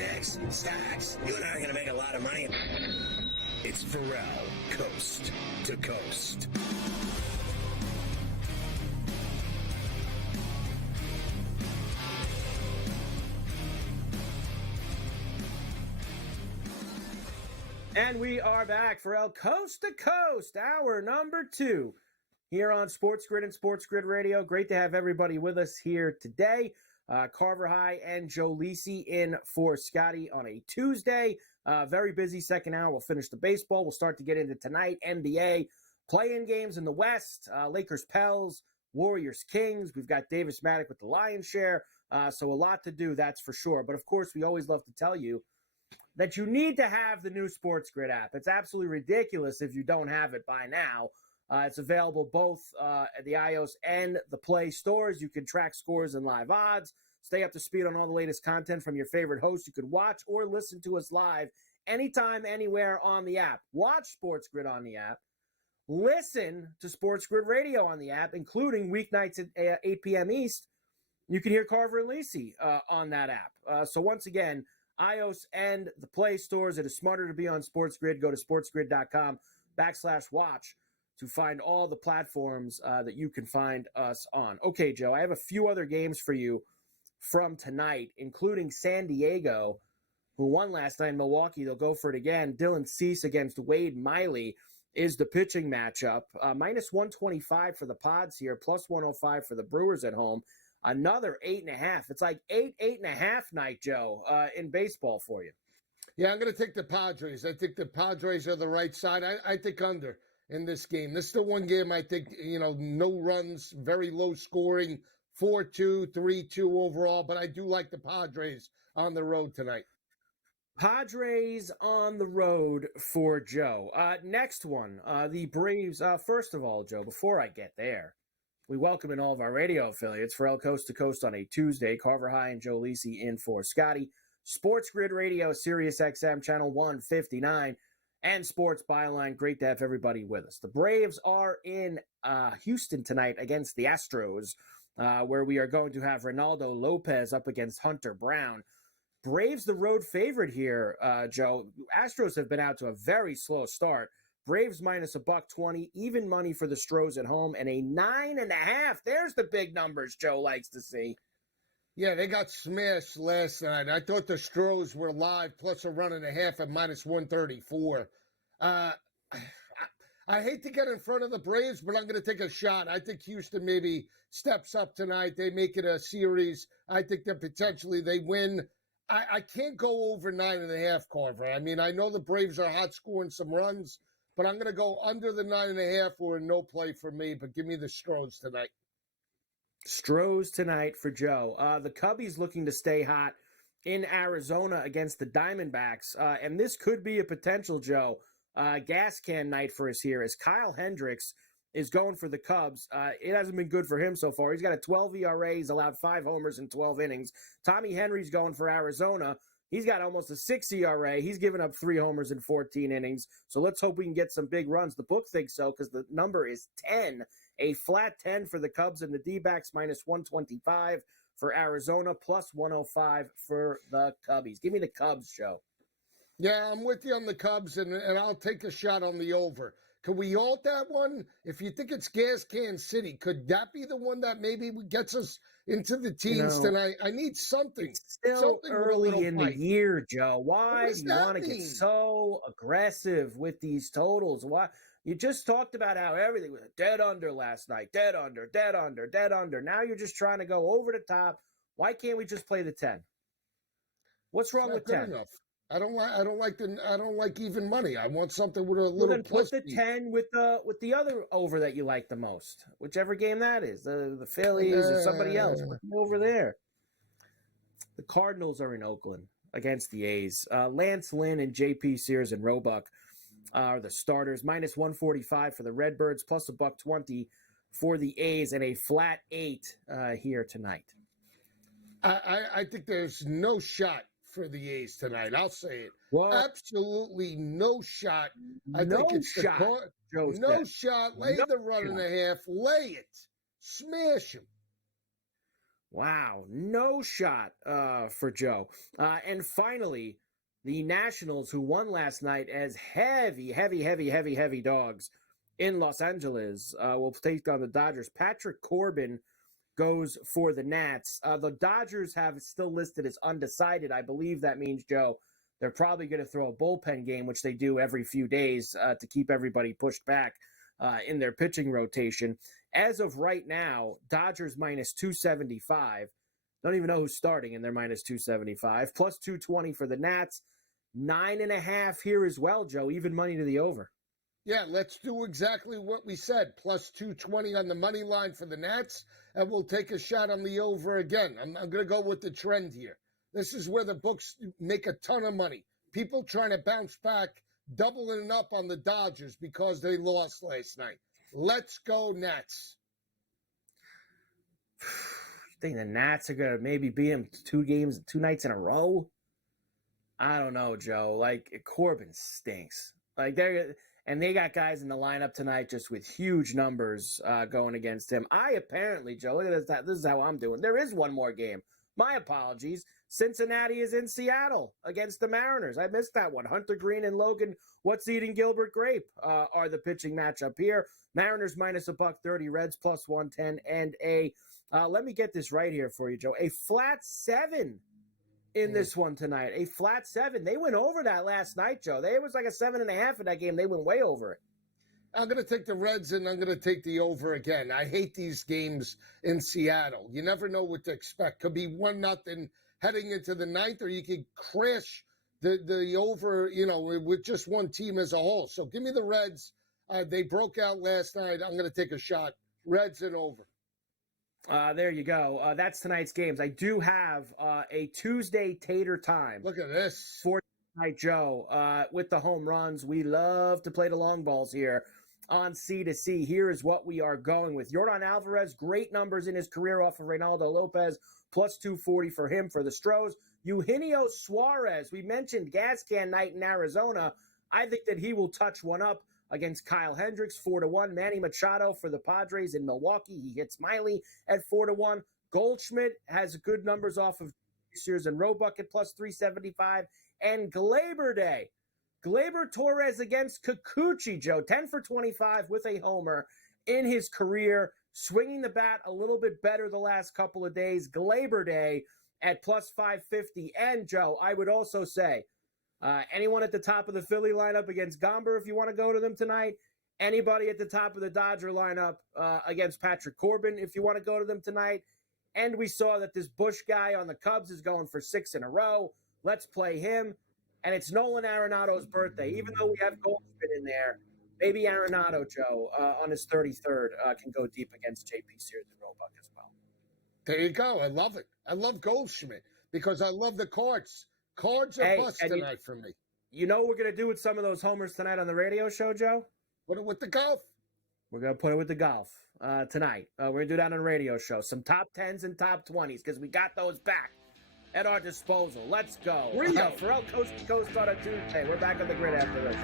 chicks, stocks. You and I are going to make a lot of money. It's Ferrall, coast to coast. And we are back for El Coast to Coast, hour number 2, here on SportsGrid and SportsGrid Radio. Great to have everybody with us here today. Carver High and Joe Lisi in for Scotty on a Tuesday. Very busy second hour. We'll finish the baseball. We'll start to get into tonight, NBA, play-in games in the West, Lakers Pels, Warriors Kings. We've got Davis Mattek with the lion's share. So a lot to do, that's for sure. But, of course, we always love to tell you that you need to have the new SportsGrid app. It's absolutely ridiculous if you don't have it by now. It's available both at the iOS and the Play stores. You can track scores and live odds, stay up to speed on all the latest content from your favorite hosts. You can watch or listen to us live anytime, anywhere on the app. Watch SportsGrid on the app. Listen to SportsGrid Radio on the app, including weeknights at 8 p.m. East. You can hear Carver and Lisi on that app. So once again, iOS and the Play stores. It is smarter to be on SportsGrid. Go to sportsgrid.com/watch to find all the platforms that you can find us on. Okay, Joe, I have a few other games for you from tonight, including San Diego, who won last night in Milwaukee. They'll go for it again. Dylan Cease against Wade Miley is the pitching matchup. Minus 125 for the Pods here, plus 105 for the Brewers at home. Another 8.5. It's like 8.5 night, Joe, in baseball for you. Yeah, I'm going to take the Padres. I think the Padres are the right side. I think under in this game. This is the one game I think, no runs, very low scoring, 4-2, 3-2 overall. But I do like the Padres on the road tonight. Padres on the road for Joe. Next one, the Braves. First of all, Joe, before I get there, we welcome in all of our radio affiliates for El Coast to Coast on a Tuesday. Carver High and Joe Lisi in for Scotty. SportsGrid Radio, Sirius XM, Channel 159, and Sports Byline. Great to have everybody with us. The Braves are in Houston tonight against the Astros, where we are going to have Ronaldo Lopez up against Hunter Brown. Braves the road favorite here, Joe. Astros have been out to a very slow start. Braves minus $120, even money for the Stros at home, and a 9.5. There's the big numbers Joe likes to see. Yeah, they got smashed last night. I thought the Stros were live, plus a run and a half at minus 134. I hate to get in front of the Braves, but I'm going to take a shot. I think Houston maybe steps up tonight. They make it a series. I think that potentially they win. I can't go over 9.5, Carver. I mean, I know the Braves are hot scoring some runs, but I'm going to go under the 9.5 or no play for me, but give me the Stros tonight. Stros tonight for Joe. The Cubbies looking to stay hot in Arizona against the Diamondbacks. And this could be a potential, Joe, gas can night for us here as Kyle Hendricks is going for the Cubs. It hasn't been good for him so far. He's got a 12 ERA. He's allowed 5 homers in 12 innings. Tommy Henry's going for Arizona. He's got almost a 6 ERA. He's given up 3 homers in 14 innings. So let's hope we can get some big runs. The book thinks so because the number is 10. A flat 10 for the Cubs and the D-backs, minus 125 for Arizona, plus 105 for the Cubbies. Give me the Cubs, Joe. Yeah, I'm with you on the Cubs, and I'll take a shot on the over. Could we alt that one? If you think it's Gas Can City, could that be the one that maybe gets us into the teens tonight? I need something. It's still something early in the year, Joe. Why do you want to mean? get so aggressive with these totals? Why? You just talked about how everything was dead under last night. Dead under, dead under, dead under. Now you're just trying to go over the top. Why can't we just play the 10? What's wrong with 10? Enough. I don't like even money. I want something with a little. Well, then plus put the 10 with the other over that you like the most, whichever game that is, the Phillies or somebody else. Put them over there. The Cardinals are in Oakland against the A's. Lance Lynn and J.P. Sears and Roebuck are the starters. Minus 145 for the Redbirds, plus $120 for the A's, and a flat 8 here tonight. I think there's no shot for the A's tonight. I'll say it. What? Absolutely no shot. I no think it's shot. No shot. Lay the run and a half. Lay it. Smash him. Wow, no shot for Joe. And finally, the Nationals, who won last night as heavy dogs in Los Angeles, will take on the Dodgers. Patrick Corbin goes for the Nats. The Dodgers have still listed as undecided. I believe that means, Joe, they're probably going to throw a bullpen game, which they do every few days to keep everybody pushed back in their pitching rotation. As of right now, Dodgers minus 275. Don't even know who's starting, and they're minus 275. Plus 220 for the Nats. 9.5 here as well, Joe. Even money to the over. Yeah, let's do exactly what we said. Plus 220 on the money line for the Nats, and we'll take a shot on the over again. I'm going to go with the trend here. This is where the books make a ton of money. People trying to bounce back, doubling up on the Dodgers because they lost last night. Let's go Nats. You think the Nats are going to maybe beat them 2 nights in a row? I don't know, Joe. Like, Corbin stinks. Like, they got guys in the lineup tonight just with huge numbers going against him. Apparently, Joe, look at this. This is how I'm doing. There is one more game. My apologies. Cincinnati is in Seattle against the Mariners. I missed that one. Hunter Green and Logan What's Eating Gilbert Grape are the pitching matchup here. Mariners minus $130, Reds plus 110, and let me get this right here for you, Joe. A flat 7 in this one tonight. A flat 7. They went over that last night, Joe. It was like a 7.5 in that game. They went way over it. I'm going to take the Reds, and I'm going to take the over again. I hate these games in Seattle. You never know what to expect. Could be 1-0 heading into the ninth, or you could crash the over, with just one team as a whole. So give me the Reds. They broke out last night. I'm going to take a shot. Reds and over. There you go. That's tonight's games. I do have a Tuesday tater time. Look at this. For tonight, Joe, with the home runs. We love to play the long balls here on C2C. Here is what we are going with. Yordan Alvarez, great numbers in his career off of Reynaldo Lopez, plus 240 for him for the Stros. Eugenio Suarez, we mentioned gas can night in Arizona. I think that he will touch one up against Kyle Hendricks, 4-1. Manny Machado for the Padres in Milwaukee. He hits Miley at 4-1. Goldschmidt has good numbers off of Sears and Roebuck at plus 375. And Gleyber Torres against Kikuchi, Joe. 10 for 25 with a homer in his career. Swinging the bat a little bit better the last couple of days. Gleyber Day at plus 550. And, Joe, I would also say, anyone at the top of the Philly lineup against Gomber, if you want to go to them tonight. Anybody at the top of the Dodger lineup against Patrick Corbin, if you want to go to them tonight. And we saw that this Bush guy on the Cubs is going for 6 in a row. Let's play him. And it's Nolan Arenado's birthday. Even though we have Goldschmidt in there, maybe Arenado, Joe, on his 33rd, can go deep against JP Sears and Roebuck as well. There you go. I love it. I love Goldschmidt because I love the cards. Cards are bust tonight for me. You know what we're going to do with some of those homers tonight on the radio show, Joe? Put it with the golf. We're going to put it with the golf tonight. We're going to do that on a radio show. Some top 10s and top 20s because we got those back at our disposal. Let's go. Ferrall Coast to Coast on a Tuesday. We're back on the grid after this.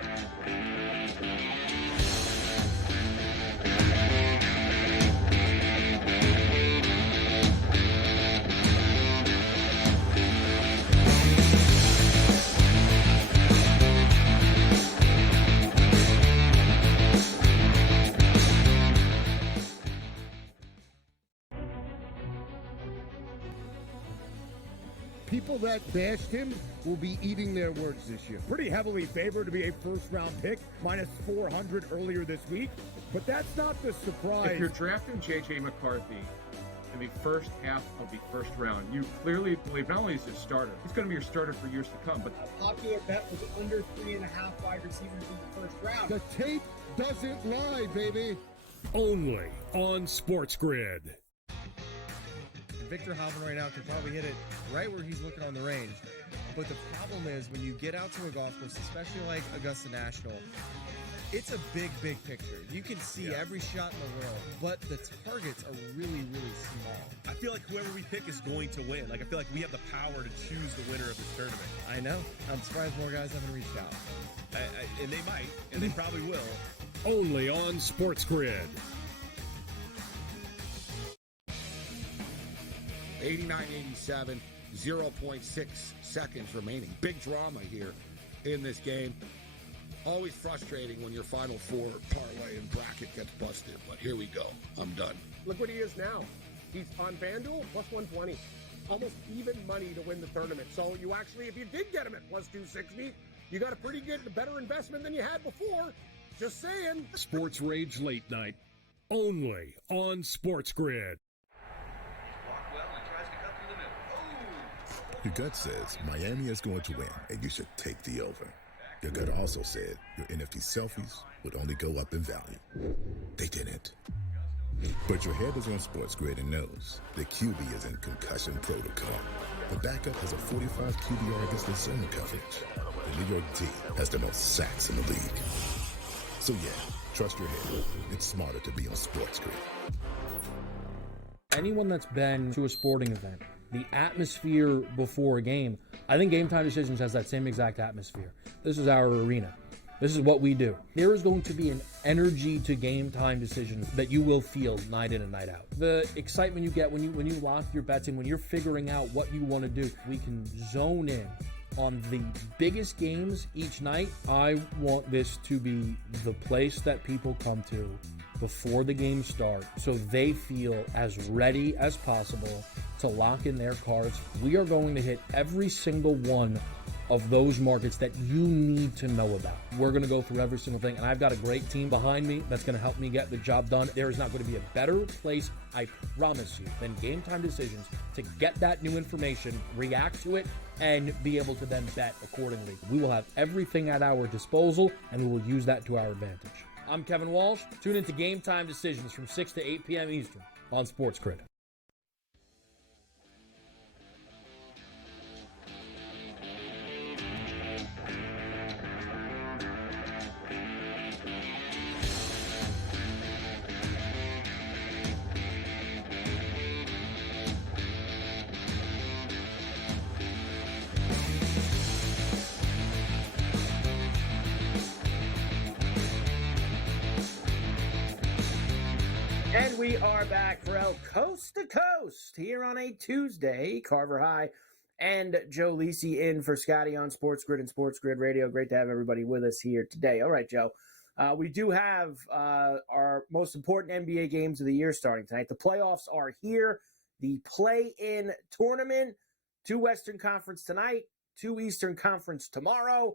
People that bashed him will be eating their words this year. Pretty heavily favored to be a first-round pick, minus 400 earlier this week. But that's not the surprise. If you're drafting J.J. McCarthy in the first half of the first round, you clearly believe not only is he a starter, he's going to be your starter for years to come. But a popular bet was under 3.5 wide receivers in the first round. The tape doesn't lie, baby. Only on SportsGrid. Victor Hovland right now can probably hit it right where he's looking on the range. But the problem is when you get out to a golf course, especially like Augusta National, it's a big picture. You can see every shot in the world, but the targets are really, really small. I feel like whoever we pick is going to win. Like, I feel like we have the power to choose the winner of this tournament. I know. I'm surprised more guys haven't reached out. And they might, and they probably will. Only on SportsGrid. 89-87, 0.6 seconds remaining. Big drama here in this game. Always frustrating when your Final Four parlay and bracket gets busted, but here we go. I'm done. Look what he is now. He's on FanDuel, plus 120. Almost even money to win the tournament. So you actually, if you did get him at plus 260, you got a pretty good, better investment than you had before. Just saying. Sports Rage Late Night, only on SportsGrid. Your gut says Miami is going to win, and you should take the over. Your gut also said your NFT selfies would only go up in value. They didn't. But your head is on SportsGrid and knows the QB is in concussion protocol. The backup has a 45 QBR against the zone coverage. The New York D has the most sacks in the league. So yeah, trust your head. It's smarter to be on SportsGrid. Anyone that's been to a sporting event, the atmosphere before a game, I think Game Time Decisions has that same exact atmosphere. This is our arena. This is what we do. There is going to be an energy to Game Time Decisions that you will feel night in and night out. The excitement you get when you lock your bets in, when you're figuring out what you want to do, we can zone in on the biggest games each night. I want this to be the place that people come to before the games start so they feel as ready as possible to lock in their cards. We are going to hit every single one of those markets that you need to know about. We're going to go through every single thing, and I've got a great team behind me that's going to help me get the job done. There is not going to be a better place, I promise you, than Game Time Decisions to get that new information, react to it, and be able to then bet accordingly. We will have everything at our disposal, and we will use that to our advantage. I'm Kevin Walsh. Tune into Game Time Decisions from 6 to 8 p.m. Eastern on SportsGrid. And we are back for El Coast to Coast here on a Tuesday. Carver High and Joe Lisi in for Scotty on SportsGrid and SportsGrid Radio. Great to have everybody with us here today. All right, Joe. We do have our most important NBA games of the year starting tonight. The playoffs are here. The play-in tournament, 2 Western Conference tonight, 2 Eastern Conference tomorrow,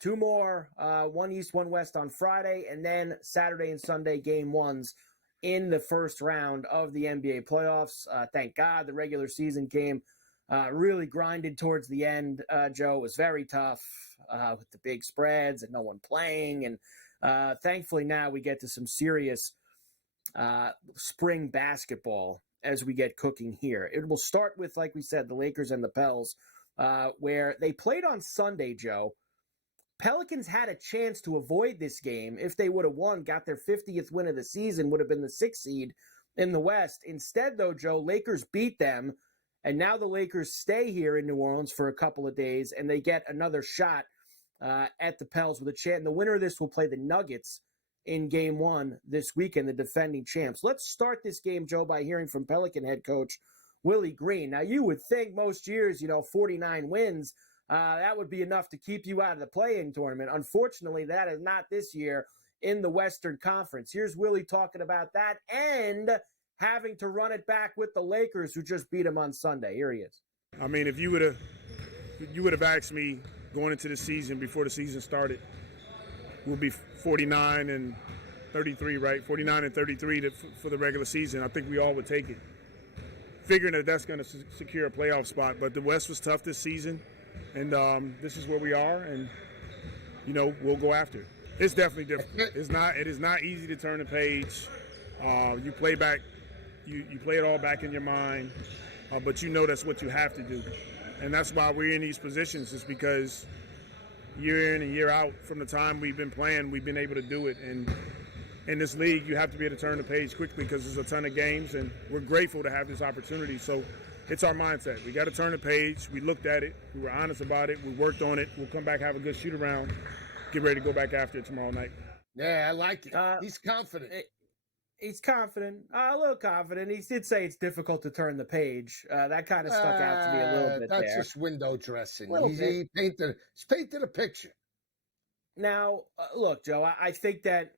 2 more, 1 East, 1 West on Friday, and then Saturday and Sunday game ones in the first round of the NBA playoffs. Thank God the regular season came really grinded towards the end, Joe. It was very tough with the big spreads and no one playing. And thankfully now we get to some serious spring basketball as we get cooking here. It will start with, like we said, the Lakers and the Pels, where they played on Sunday, Joe. Pelicans had a chance to avoid this game if they would have won, got their 50th win of the season, would have been the 6th seed in the West. Instead, though, Joe, Lakers beat them, and now the Lakers stay here in New Orleans for a couple of days, and they get another shot at the Pels with a chance. The winner of this will play the Nuggets in Game 1 this weekend, the defending champs. Let's start this game, Joe, by hearing from Pelican head coach Willie Green. Now, you would think most years, 49 wins, that would be enough to keep you out of the play-in tournament. Unfortunately, that is not this year in the Western Conference. Here's Willie talking about that and having to run it back with the Lakers, who just beat him on Sunday. Here he is. I mean, if you would have asked me going into the season, before the season started, we'll be 49 and 33, right? 49 and 33 for the regular season. I think we all would take it, figuring that that's going to secure a playoff spot. But the West was tough this season. And this is where we are, and we'll go after it. It's definitely different. It is not easy to turn the page. You play back, you play it all back in your mind, but that's what you have to do, and that's why we're in these positions. Is because year in and year out, from the time we've been playing, we've been able to do it. And in this league, you have to be able to turn the page quickly because there's a ton of games, and we're grateful to have this opportunity. So. It's our mindset. We got to turn the page. We looked at it. We were honest about it. We worked on it. We'll come back, have a good shoot around, get ready to go back after it tomorrow night. Yeah, I like it. He's confident. He's confident, a little confident. He did say it's difficult to turn the page. That kind of stuck out to me a little bit that's there. just window dressing. He's Painted a picture. Now, look, Joe, I think that,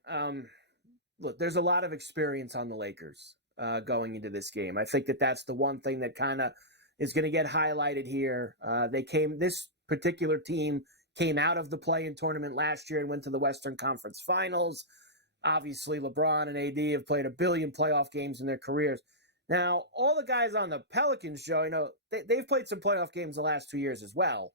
look, there's a lot of experience on the Lakers going into this game. I think that that's the one thing that kind of is going to get highlighted here. This particular team came out of the play-in tournament last year and went to the Western Conference Finals. Obviously, LeBron and AD have played a billion playoff games in their careers. Now, all the guys on the Pelicans, Joe, they've played some playoff games the last 2 years as well.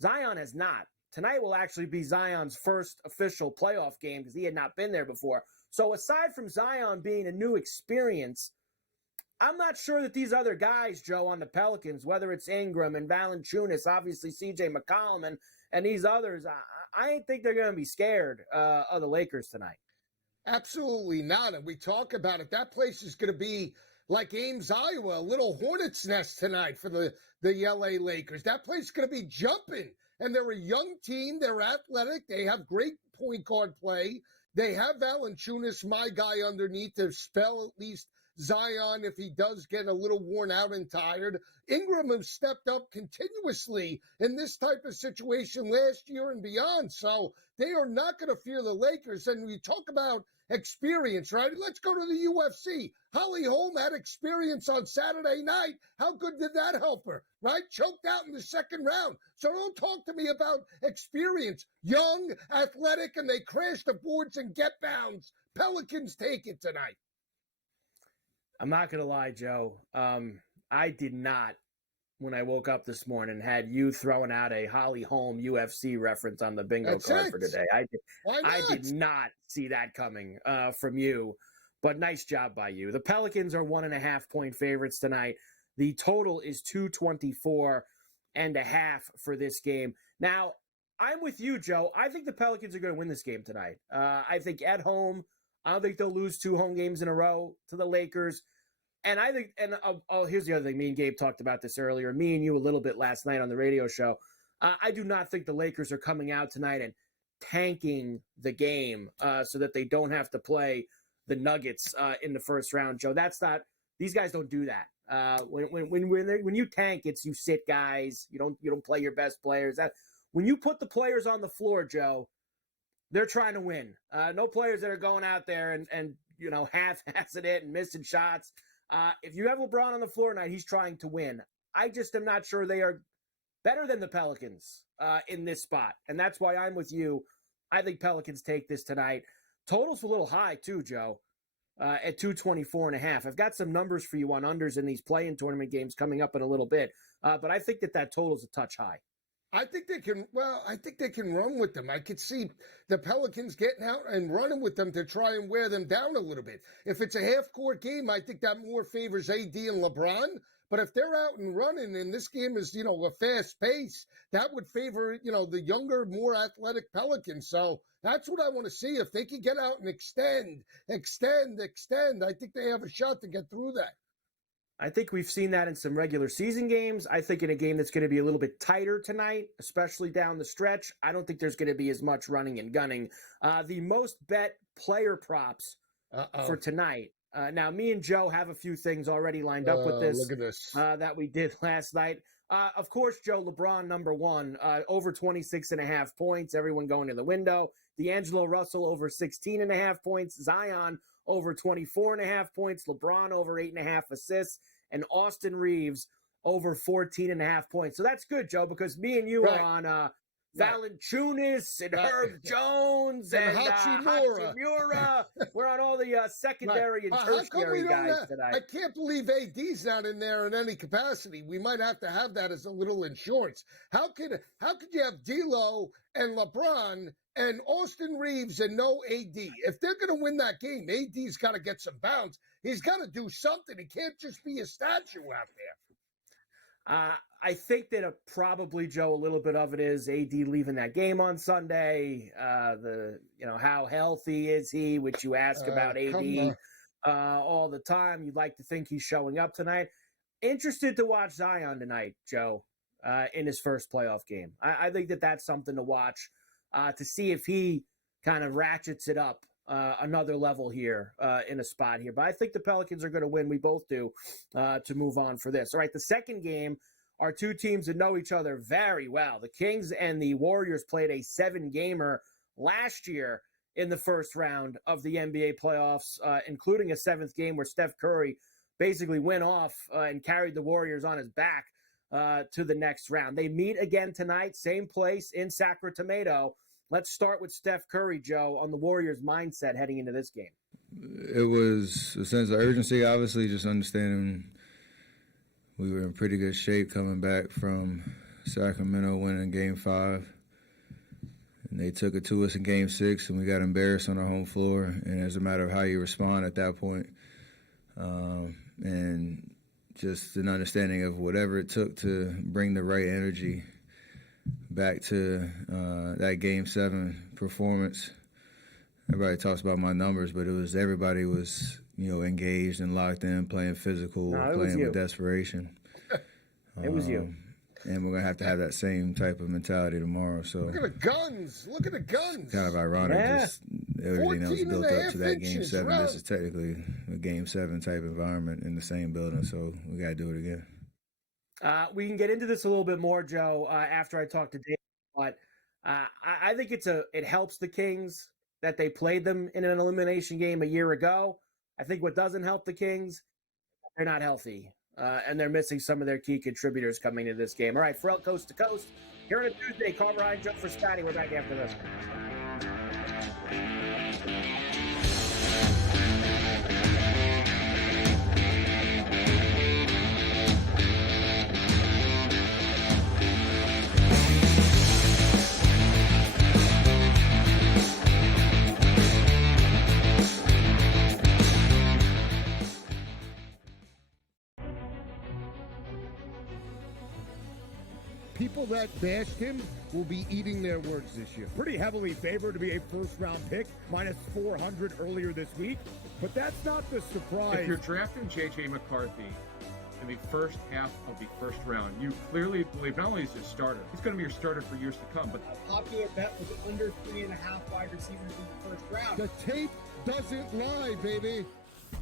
Zion has not. Tonight will actually be Zion's first official playoff game because he had not been there before. So aside from Zion being a new experience, I'm not sure that these other guys, Joe, on the Pelicans, whether it's Ingram and Valanciunas, obviously CJ McCollum and these others, I ain't think they're going to be scared of the Lakers tonight. Absolutely not. And we talk about it. That place is going to be like Ames, Iowa, a little hornet's nest tonight for the LA Lakers. That place is going to be jumping. And they're a young team. They're athletic. They have great point guard play. They have Valanciunas, my guy, underneath to spell at least Zion if he does get a little worn out and tired. Ingram has stepped up continuously in this type of situation last year and beyond. So they are not going to fear the Lakers. And we talk about experience, right? Let's go to the UFC. Holly Holm had experience on Saturday night. How good did that help her, right? Choked out in the second round. So don't talk to me about experience. Young, athletic, and they crash the boards and get bounds. Pelicans take it tonight. I'm not going to lie, Joe. I did not, when I woke up this morning, had you throwing out a Holly Holm UFC reference on the bingo card for today. I did not see that coming from you, but nice job by you. The Pelicans are 1.5-point favorites tonight. The total is 224.5 for this game. Now, I'm with you, Joe. I think the Pelicans are going to win this game tonight. I think at home, I don't think they'll lose 2 home games in a row to the Lakers. And I think, here's the other thing. Me and Gabe talked about this earlier. Me and you a little bit last night on the radio show. I do not think the Lakers are coming out tonight and tanking the game so that they don't have to play the Nuggets in the first round, Joe. That's not. These guys don't do that. When you tank, it's you sit guys. You don't play your best players. When you put the players on the floor, Joe, they're trying to win. No players that are going out there and half-assing it and missing shots. If you have LeBron on the floor tonight, he's trying to win. I just am not sure they are better than the Pelicans in this spot. And that's why I'm with you. I think Pelicans take this tonight. Total's a little high too, Joe, at 224.5. I've got some numbers for you on unders in these play-in tournament games coming up in a little bit. But I think that total's a touch high. I think they can run with them. I could see the Pelicans getting out and running with them to try and wear them down a little bit. If it's a half-court game, I think that more favors AD and LeBron. But if they're out and running and this game is, a fast pace, that would favor, the younger, more athletic Pelicans. So that's what I want to see. If they can get out and extend, I think they have a shot to get through that. I think we've seen that in some regular season games. I think in a game that's going to be a little bit tighter tonight, especially down the stretch, I don't think there's going to be as much running and gunning. The most bet player props for tonight. Now, me and Joe have a few things already lined up with this. Look at this. That we did last night. Of course, Joe, LeBron, number one, over 26.5 points. Everyone going to the window. D'Angelo Russell over 16.5 points. Zion over 24.5 points. LeBron over 8.5 assists. And Austin Reeves over 14.5 points. So that's good, Joe, because me and you are on Valanciunas and Herb Jones and Hachimura. We're on all the secondary and tertiary guys tonight. I can't believe AD's not in there in any capacity. We might have to have that as a little insurance. How could you have D'Lo and LeBron and Austin Reeves and no AD? If they're going to win that game, AD's got to get some bounce. He's got to do something. He can't just be a statue out there. I think that probably, Joe, a little bit of it is AD leaving that game on Sunday. How healthy is he, which you ask about AD all the time. You'd like to think he's showing up tonight. Interested to watch Zion tonight, Joe, in his first playoff game. I think that's something to watch to see if he kind of ratchets it up another level here in a spot here. But I think the Pelicans are going to win. We both do to move on for this. All right, the second game are two teams that know each other very well. The Kings and the Warriors played a 7-gamer last year in the first round of the NBA playoffs, including a 7th game where Steph Curry basically went off and carried the Warriors on his back to the next round. They meet again tonight, same place in Sacramento. Let's start with Steph Curry, Joe, on the Warriors' mindset heading into this game. It was a sense of urgency, obviously, just understanding we were in pretty good shape coming back from Sacramento winning Game 5. And they took it to us in Game 6, and we got embarrassed on our home floor. And it's a matter of how you respond at that point. And just an understanding of whatever it took to bring the right energy back to that Game 7 performance. Everybody talks about my numbers, but everybody was engaged and locked in, playing physical, playing with desperation. It was you. And we're going to have that same type of mentality tomorrow. So look at the guns. Look at the guns. Kind of ironic. Yeah. Just everything that was built up to that Game 7. Right? This is technically a Game 7 type environment in the same building. So we got to do it again. We can get into this a little bit more, Joe, after I talk to Dave. But I think it helps the Kings that they played them in an elimination game a year ago. I think what doesn't help the Kings, they're not healthy. And they're missing some of their key contributors coming into this game. All right, Ferrall, Coast to Coast. Here on a Tuesday, Carver Hine, Joe for Scotty. We're back after this. People that bashed him will be eating their words this year. Pretty heavily favored to be a first-round pick, minus 400 earlier this week. But that's not the surprise. If you're drafting J.J. McCarthy in the first half of the first round, you clearly believe not only is he a starter, he's going to be your starter for years to come. But a popular bet was under 3.5 wide receivers in the first round. The tape doesn't lie, baby.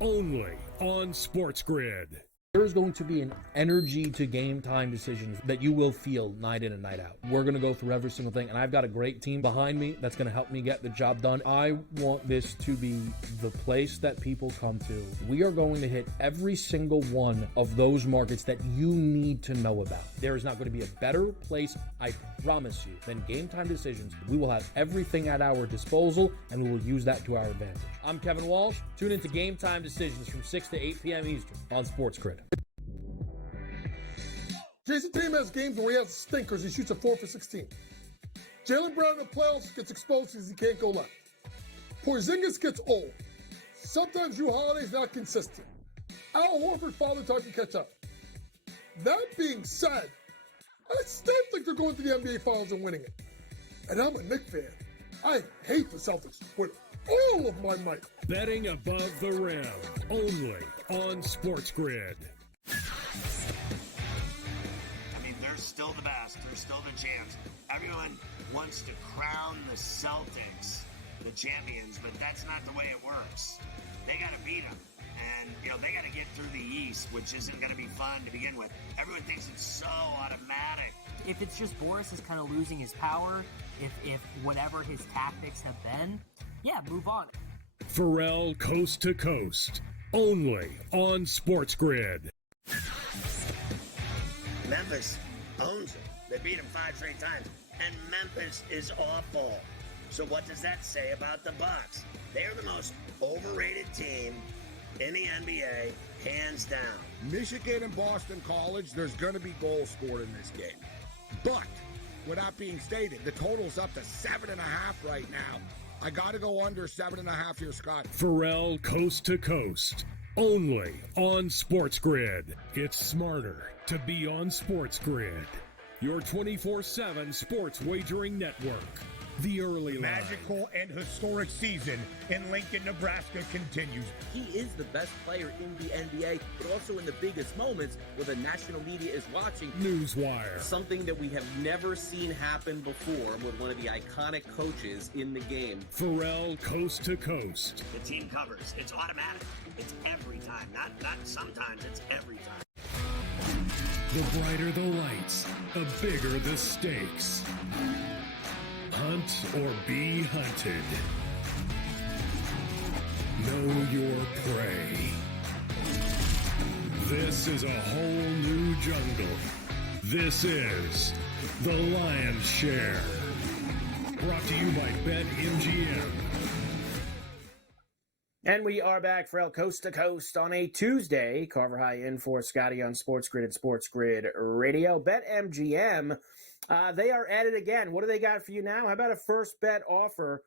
Only on SportsGrid. There's going to be an energy to game time decisions that you will feel night in and night out. We're going to go through every single thing, and I've got a great team behind me that's going to help me get the job done. I want this to be the place that people come to. We are going to hit every single one of those markets that you need to know about. There is not going to be a better place, I promise you, than game time decisions. We will have everything at our disposal, and we will use that to our advantage. I'm Kevin Walsh. Tune into Game Time Decisions from 6 to 8 p.m. Eastern on SportsGrid. Jason Tatum has games where he has stinkers. He shoots a 4 for 16. Jaylen Brown in the playoffs gets exposed because he can't go left. Porzingis gets old. Sometimes Jrue Holiday's not consistent. Al Horford father time to catch up. That being said, I still think they're going to the NBA Finals and winning it. And I'm a Knicks fan. I hate the Celtics with all of my might. Betting above the rim, only on SportsGrid. They're still the best. They're still the champs. Everyone wants to crown the Celtics the champions, but that's not the way it works. They got to beat them. And, they got to get through the East, which isn't going to be fun to begin with. Everyone thinks it's so automatic. If it's just Boris is kind of losing his power, if whatever his tactics have been, yeah, move on. Ferrall, Coast to Coast, only on SportsGrid. Memphis owns it. They beat them 5 straight times. And Memphis is awful. So what does that say about the Bucks? They are the most overrated team in the NBA, hands down. Michigan and Boston College, there's going to be goals scored in this game. But, with that being stated, the total's up to 7.5 right now. I got to go under 7.5 here, Scott. Ferrall, Coast to Coast, only on SportsGrid. It's smarter to be on SportsGrid, your 24/7 sports wagering network. The early line. Magical and historic season in Lincoln, Nebraska continues. He is the best player in the NBA, but also in the biggest moments where the national media is watching. Newswire. Something that we have never seen happen before with one of the iconic coaches in the game. Ferrall, coast to coast. The team covers. It's automatic. It's every time. Not sometimes. It's every time. The brighter the lights, the bigger the stakes. Hunt or be hunted. Know your prey. This is a whole new jungle. This is the Lion's Share. Brought to you by BetMGM. And we are back for El Coast to Coast on a Tuesday. Carver High in for Scotty on SportsGrid and SportsGrid Radio. BetMGM, they are at it again. What do they got for you now? How about a first bet offer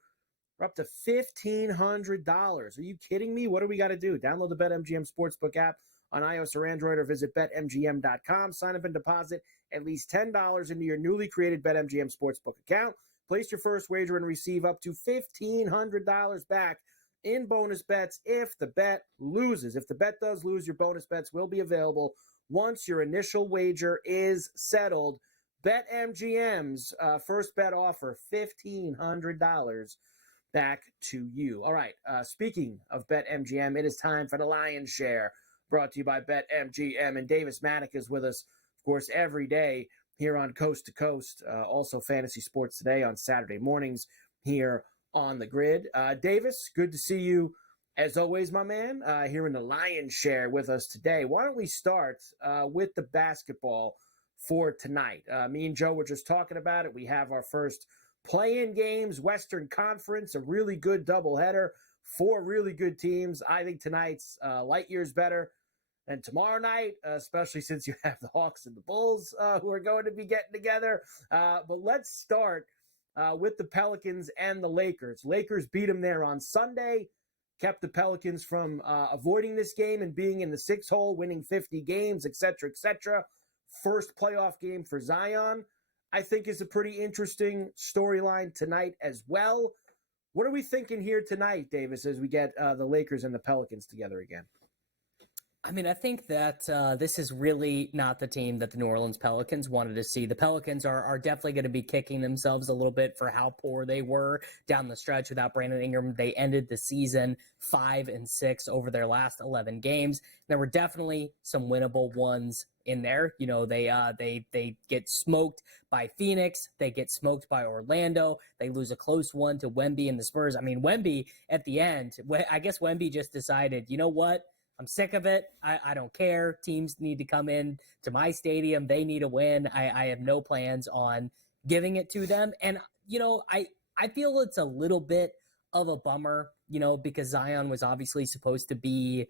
for up to $1,500? Are you kidding me? What do we got to do? Download the BetMGM Sportsbook app on iOS or Android or visit BetMGM.com. Sign up and deposit at least $10 into your newly created BetMGM Sportsbook account. Place your first wager and receive up to $1,500 back in bonus bets if the bet loses. If the bet does lose, your bonus bets will be available once your initial wager is settled. BetMGM's first bet offer, $1,500 back to you. All right, speaking of BetMGM, it is time for the Lion's Share, brought to you by BetMGM. And Davis Mattek is with us, of course, every day here on Coast to Coast. Also Fantasy Sports Today on Saturday mornings here on the grid. Davis, good to see you as always, my man, here in the Lion's Share with us today. Why don't we start with the basketball for tonight? Me and Joe were just talking about it. We have our first play-in games, Western Conference, a really good doubleheader, 4 really good teams. I think tonight's light years better than tomorrow night, especially since you have the Hawks and the Bulls who are going to be getting together. But let's start with the Pelicans and the Lakers. Lakers beat them there on Sunday, kept the Pelicans from avoiding this game and being in the 6 hole, winning 50 games, etc., etc. First playoff game for Zion, I think, is a pretty interesting storyline tonight as well. What are we thinking here tonight, Davis, as we get the Lakers and the Pelicans together again? I mean, I think that this is really not the team that the New Orleans Pelicans wanted to see. The Pelicans are definitely going to be kicking themselves a little bit for how poor they were down the stretch without Brandon Ingram. They ended the season 5-6 over their last 11 games. There were definitely some winnable ones in there. You know, they get smoked by Phoenix. They get smoked by Orlando. They lose a close one to Wemby and the Spurs. I mean, Wemby at the end, I guess Wemby just decided, you know what? I'm sick of it. I don't care. Teams need to come in to my stadium. They need a win. I have no plans on giving it to them. And, you know, I feel it's a little bit of a bummer, you know, because Zion was obviously supposed to be,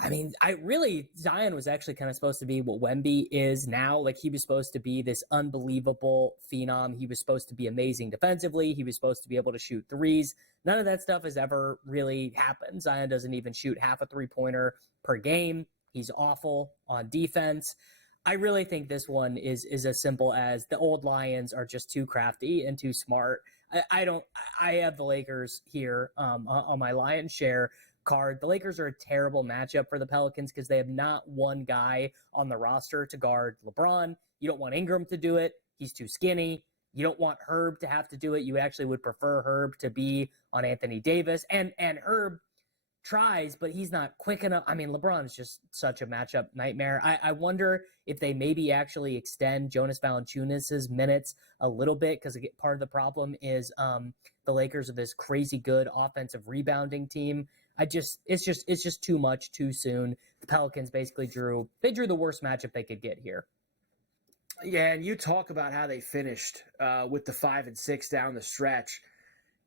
Zion was actually kind of supposed to be what Wemby is now. Like, he was supposed to be this unbelievable phenom. He was supposed to be amazing defensively. He was supposed to be able to shoot threes. None of that stuff has ever really happened. Zion doesn't even shoot half a three-pointer per game. He's awful on defense. I really think this one is as simple as the old Lions are just too crafty and too smart. I have the Lakers here on my Lions Share card. The Lakers are a terrible matchup for the Pelicans because they have not one guy on the roster to guard LeBron. You don't want Ingram to do it. He's too skinny. You don't want Herb to have to do it. You actually would prefer Herb to be on Anthony Davis. And Herb tries, but he's not quick enough. I mean, LeBron is just such a matchup nightmare. I wonder if they maybe actually extend Jonas Valanciunas' minutes a little bit, because part of the problem is the Lakers are this crazy good offensive rebounding team. It's just too much too soon. The Pelicans basically drew the worst matchup they could get here. Yeah, and you talk about how they finished with the 5-6 down the stretch.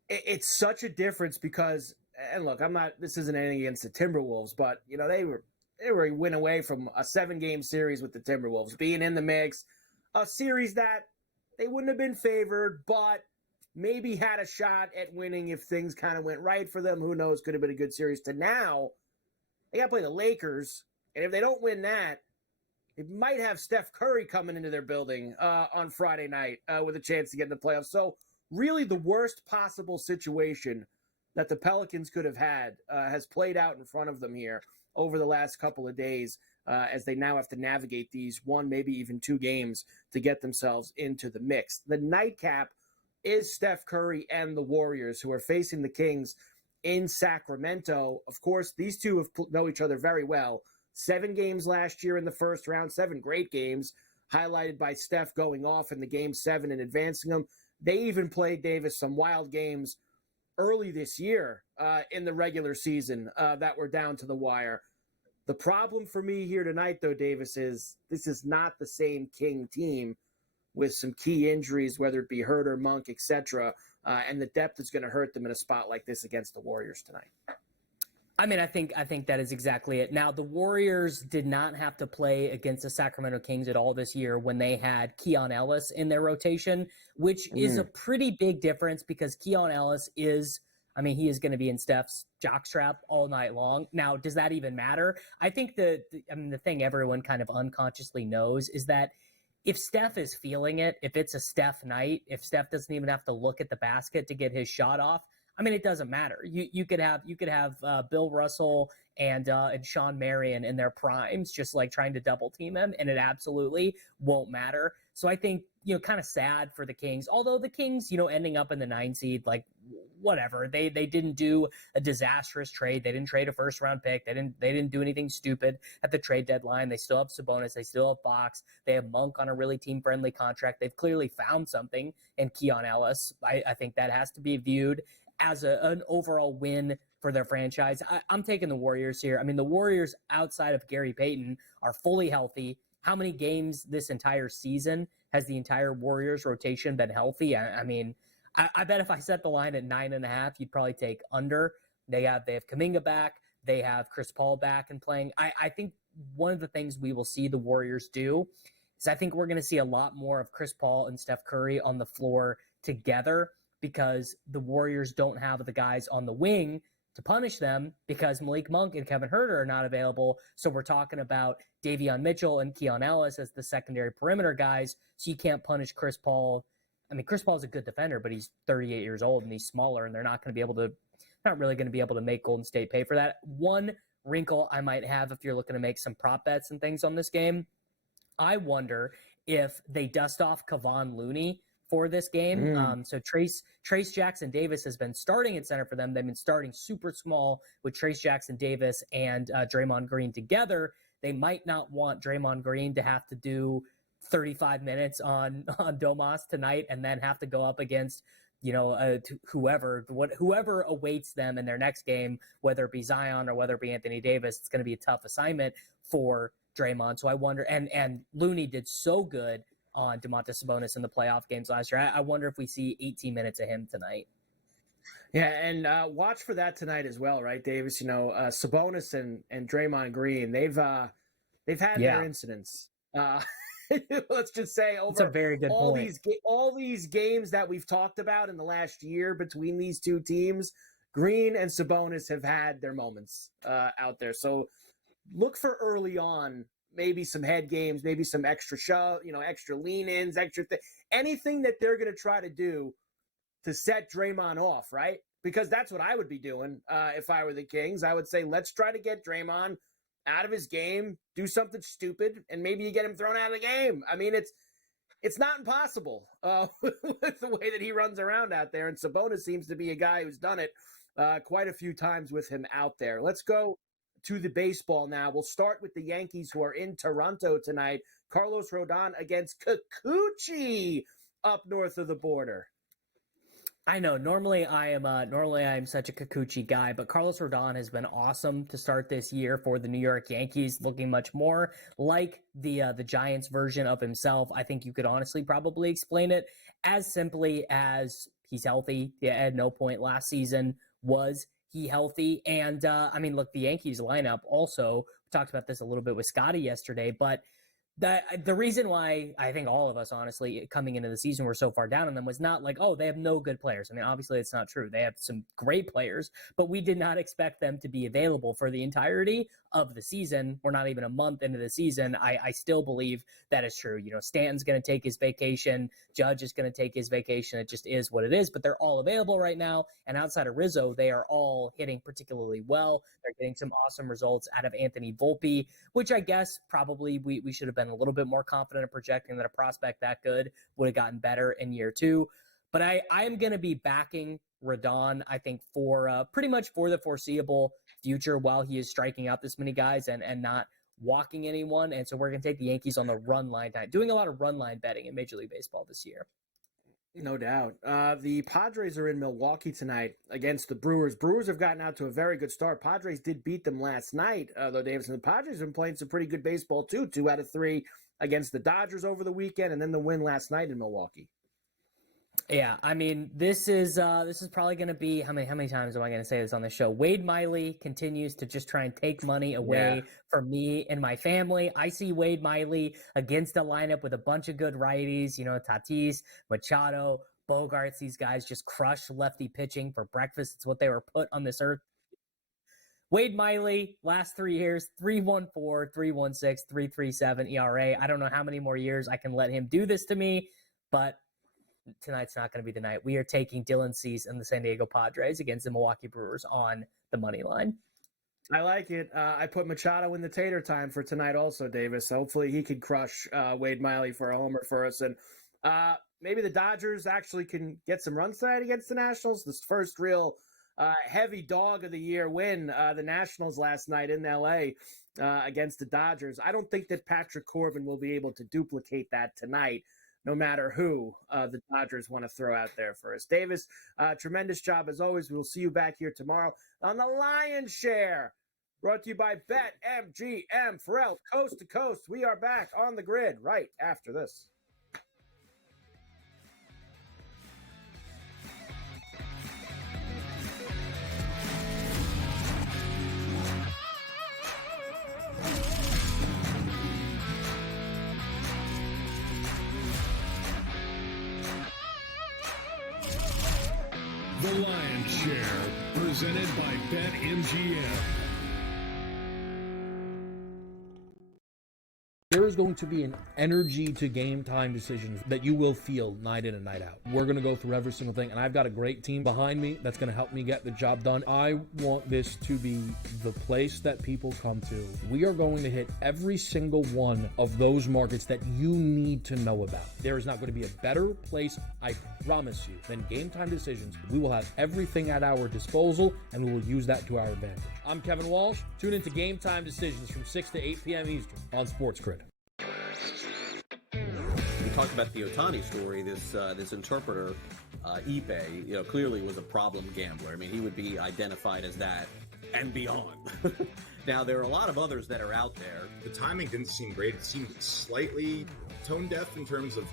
It's such a difference because, and look, this isn't anything against the Timberwolves, but you know they were a win away from a 7-game series with the Timberwolves, being in the mix, a series that they wouldn't have been favored, but maybe had a shot at winning if things kind of went right for them. Who knows? Could have been a good series. To now, they got to play the Lakers, and if they don't win that, they might have Steph Curry coming into their building on Friday night with a chance to get in the playoffs. So really the worst possible situation that the Pelicans could have had has played out in front of them here over the last couple of days as they now have to navigate these one, maybe even two games to get themselves into the mix. The nightcap is Steph Curry and the Warriors, who are facing the Kings in Sacramento. Of course, these two know each other very well. 7 games last year in the first round, 7 great games, highlighted by Steph going off in the Game 7 and advancing them. They even played, Davis, some wild games early this year in the regular season that were down to the wire. The problem for me here tonight, though, Davis, is this is not the same King team with some key injuries, whether it be Hurt or Monk, etc. And the depth is going to hurt them in a spot like this against the Warriors tonight. I mean, I think that is exactly it. Now, the Warriors did not have to play against the Sacramento Kings at all this year when they had Keon Ellis in their rotation, which is a pretty big difference because Keon Ellis is, I mean, he is going to be in Steph's jockstrap all night long. Now, does that even matter? I think the thing everyone kind of unconsciously knows is that if Steph is feeling it, if it's a Steph night, if Steph doesn't even have to look at the basket to get his shot off, I mean, it doesn't matter. You could have Bill Russell and Sean Marion in their primes, just like trying to double team him, and it absolutely won't matter. So I think, kind of sad for the Kings. Although the Kings, ending up in the 9 seed, like whatever. They didn't do a disastrous trade. They didn't trade a first round pick. They didn't do anything stupid at the trade deadline. They still have Sabonis. They still have Fox. They have Monk on a really team friendly contract. They've clearly found something in Keon Ellis. I think that has to be viewed as an overall win for their franchise. I'm taking the Warriors here. I mean, the Warriors outside of Gary Payton are fully healthy. How many games this entire season has the entire Warriors rotation been healthy? I mean, I bet if I set the line at 9.5, you'd probably take under. They have Kuminga back. They have Chris Paul back and playing. I think one of the things we will see the Warriors do is I think we're going to see a lot more of Chris Paul and Steph Curry on the floor together, because the Warriors don't have the guys on the wing to punish them because Malik Monk and Kevin Huerter are not available. So we're talking about Davion Mitchell and Keon Ellis as the secondary perimeter guys. So you can't punish Chris Paul. I mean, Chris Paul is a good defender, but he's 38 years old and he's smaller, and they're not really going to be able to make Golden State pay for that. One wrinkle I might have if you're looking to make some prop bets and things on this game, I wonder if they dust off Kevon Looney for this game. So Trace Jackson Davis has been starting at center for them. They've been starting super small with Trace Jackson Davis and Draymond Green together. They might not want Draymond Green to have to do 35 minutes on Domas tonight and then have to go up against whoever awaits them in their next game, whether it be Zion or whether it be Anthony Davis. It's going to be a tough assignment for Draymond. So I wonder, and Looney did so good on Domantas Sabonis in the playoff games last year. I wonder if we see 18 minutes of him tonight. Yeah, and watch for that tonight as well, right, Davis? Sabonis and Draymond Green, they've had their incidents. Let's just say over That's a very good all point. all these games that we've talked about in the last year between these two teams, Green and Sabonis have had their moments out there. So look for early on maybe some head games, maybe some extra shove, extra lean-ins, anything that they're going to try to do to set Draymond off, right? Because that's what I would be doing if I were the Kings. I would say, let's try to get Draymond out of his game, do something stupid, and maybe you get him thrown out of the game. I mean, it's not impossible with the way that he runs around out there, and Sabonis seems to be a guy who's done it quite a few times with him out there. Let's go to the baseball now. We'll start with the Yankees, who are in Toronto tonight. Carlos Rodon against Kikuchi up north of the border. I know. Normally I am such a Kikuchi guy, but Carlos Rodon has been awesome to start this year for the New York Yankees, looking much more like the Giants version of himself. I think you could honestly probably explain it as simply as he's healthy. Yeah, at no point last season was he healthy. And look, the Yankees lineup also, we talked about this a little bit with Scotty yesterday, but The reason why I think all of us, honestly, coming into the season, were so far down on them was not like, oh, they have no good players. I mean, obviously it's not true. They have some great players, but we did not expect them to be available for the entirety of the season. We're not even a month into the season. I still believe that is true. Stanton's going to take his vacation. Judge is going to take his vacation. It just is what it is, but they're all available right now. And outside of Rizzo, they are all hitting particularly well. They're getting some awesome results out of Anthony Volpe, which I guess probably we should have been a little bit more confident in projecting that a prospect that good would have gotten better in year 2. But I am going to be backing Rodon, I think, for pretty much for the foreseeable future while he is striking out this many guys and not walking anyone. And so we're going to take the Yankees on the run line tonight, doing a lot of run line betting in Major League Baseball this year. No doubt. The Padres are in Milwaukee tonight against the Brewers. Brewers have gotten out to a very good start. Padres did beat them last night, though, Davidson. The Padres have been playing some pretty good baseball, too. 2 out of 3 against the Dodgers over the weekend, and then the win last night in Milwaukee. Yeah, I mean, this is probably going to be, how many times am I going to say this on the show? Wade Miley continues to just try and take money away from me and my family. I see Wade Miley against a lineup with a bunch of good righties, Tatis, Machado, Bogarts. These guys just crush lefty pitching for breakfast. It's what they were put on this earth. Wade Miley, last 3 years, 3.14, 3.16, 3.37 ERA. I don't know how many more years I can let him do this to me, but tonight's not going to be the night. We are taking Dylan Cease and the San Diego Padres against the Milwaukee Brewers on the money line. I like it. I put Machado in the tater time for tonight also, Davis. So hopefully he could crush Wade Miley for a homer for us. And maybe the Dodgers actually can get some runs tonight against the Nationals. This first real heavy dog of the year win, the Nationals last night in L.A. Against the Dodgers. I don't think that Patrick Corbin will be able to duplicate that tonight, no matter who the Dodgers want to throw out there for us. Davis, tremendous job as always. We'll see you back here tomorrow on the Lion's Share, brought to you by BetMGM. Ferrall, coast to coast. We are back on the grid right after this. The Lion's Share, presented by BetMGM. There is going to be an energy to game time decisions that you will feel night in and night out. We're going to go through every single thing, and I've got a great team behind me that's going to help me get the job done. I want this to be the place that people come to. We are going to hit every single one of those markets that you need to know about. There is not going to be a better place, I promise you, than Game Time Decisions. We will have everything at our disposal, and we will use that to our advantage. I'm Kevin Walsh. Tune into Game Time Decisions from 6 to 8 p.m. Eastern on SportsGrid. We talked about the Ohtani story. This interpreter, Ipe, clearly was a problem gambler. I mean, he would be identified as that and beyond. Now, there are a lot of others that are out there. The timing didn't seem great. It seemed slightly tone deaf in terms of,